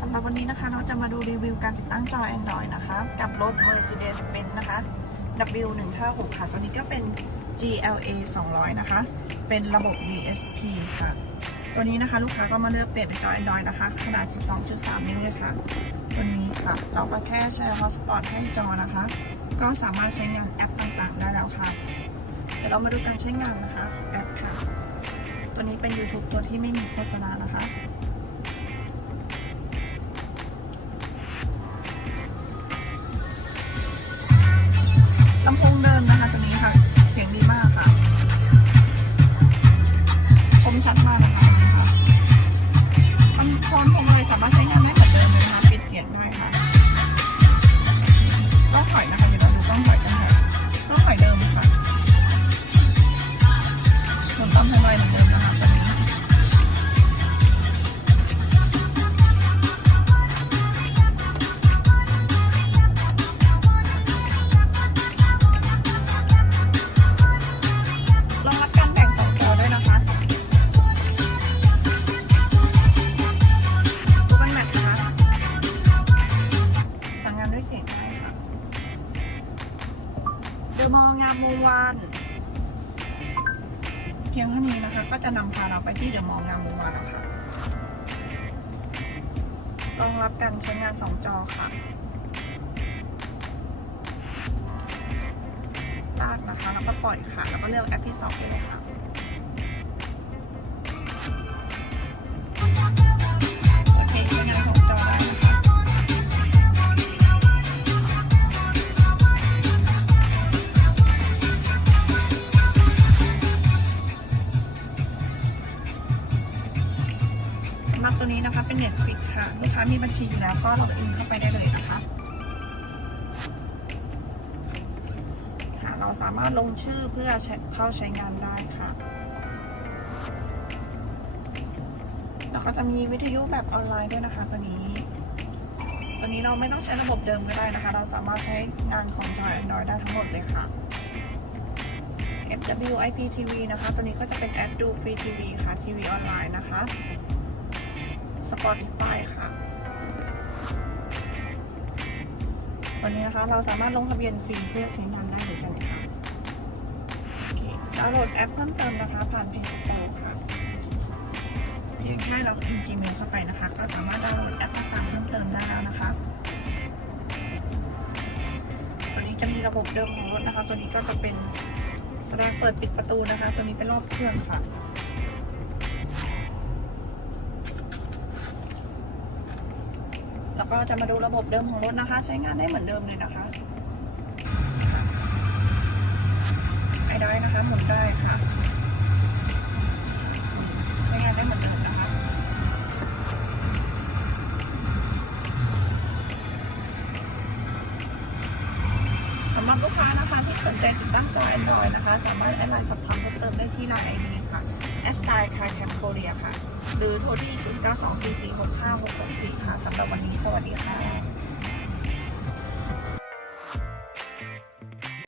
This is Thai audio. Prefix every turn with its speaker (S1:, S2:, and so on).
S1: สำหรับวันนี้นะคะเราจะมาดูรีวิวการติดตั้งจอ Android นะคะ กับรถ Mercedes-Benz นะคะ W156 ค่ะ ตัวนี้ก็เป็น GLA 200 นะคะ เป็นระบบ DSP ค่ะ ตัวนี้นะคะ ลูกค้าก็มาเลือกเปลี่ยนเป็นจอ Android นะคะ ขนาด 12.3 นิ้วเลยค่ะ ตัวนี้ค่ะ เราก็แค่ใช้ Hotspot ให้จอนะคะ ก็สามารถใช้งานแอปต่างๆ ได้แล้วค่ะ เดี๋ยวเรามาดูการใช้งานนะคะแอปค่ะ ตัวนี้เป็น YouTube ตัวที่ไม่มีโฆษณานะคะ มอลล์งวานเพียงเท่านี้นะคะ ก็จะนำพาเราไปที่เดอะมอลล์งามวงวานแล้วค่ะรองรับการใช้งานสองจอค่ะลากนะคะ แล้วก็ปล่อยค่ะ แล้วก็เลือกแอปที่สองไปเลยค่ะ ตัวนี้นะคะเป็น Netflix ค่ะ ลูกค้ามีบัญชีอยู่แล้วก็ล็อกอินเข้าไปได้เลยนะคะค่ะเราสามารถลงชื่อเพื่อเข้าใช้งานได้ค่ะ แล้วก็จะมีวิทยุแบบออนไลน์ด้วยนะคะตัวนี้ตัวนี้เราไม่ต้องใช้ระบบเดิมก็ได้นะคะ เราสามารถใช้งานของจอย Android ได้ทั้งหมดเลยค่ะ FW IPTV นะคะ ตัวนี้ก็จะเป็นแอดดูฟรีทีวีค่ะ ทีวีออนไลน์นะคะ Spotify ค่ะ วันนี้นะคะเราสามารถลงทะเบียนฟรีเพื่อใช้งานได้เหมือนกันค่ะดาวน์โหลดแอปเพิ่มเติมนะคะ ผ่าน Play Store ค่ะเพียงแค่เราอิน Gmail เข้าไปนะคะ ก็สามารถดาวน์โหลดแอปต่างๆเพิ่มเติมได้แล้วนะคะตัวนี้จะมีระบบเดิมของรถนะคะ ตัวนี้ก็จะเป็นแสดงเปิดปิดประตูนะคะ ตัวนี้เป็นรอบเครื่องค่ะ แล้วก็จะมาดูระบบเดิมของรถนะคะ ใช้งานได้เหมือนเดิมเลยนะคะไอ้ได้นะคะหมุนได้ค่ะ ใช้งานได้เหมือนเดิมนะคะสำหรับลูกค้า ที่สนใจติดตั้งจอ Android นะคะ สามารถแอดไลน์สอบถามเพิ่มเติมได้ที่ไลน์ไอดีค่ะ s i c a r c a m c o r e a ค่ะ หรือโทรที่ 0924465664 ค่ะสำหรับวันนี้สวัสดีค่ะ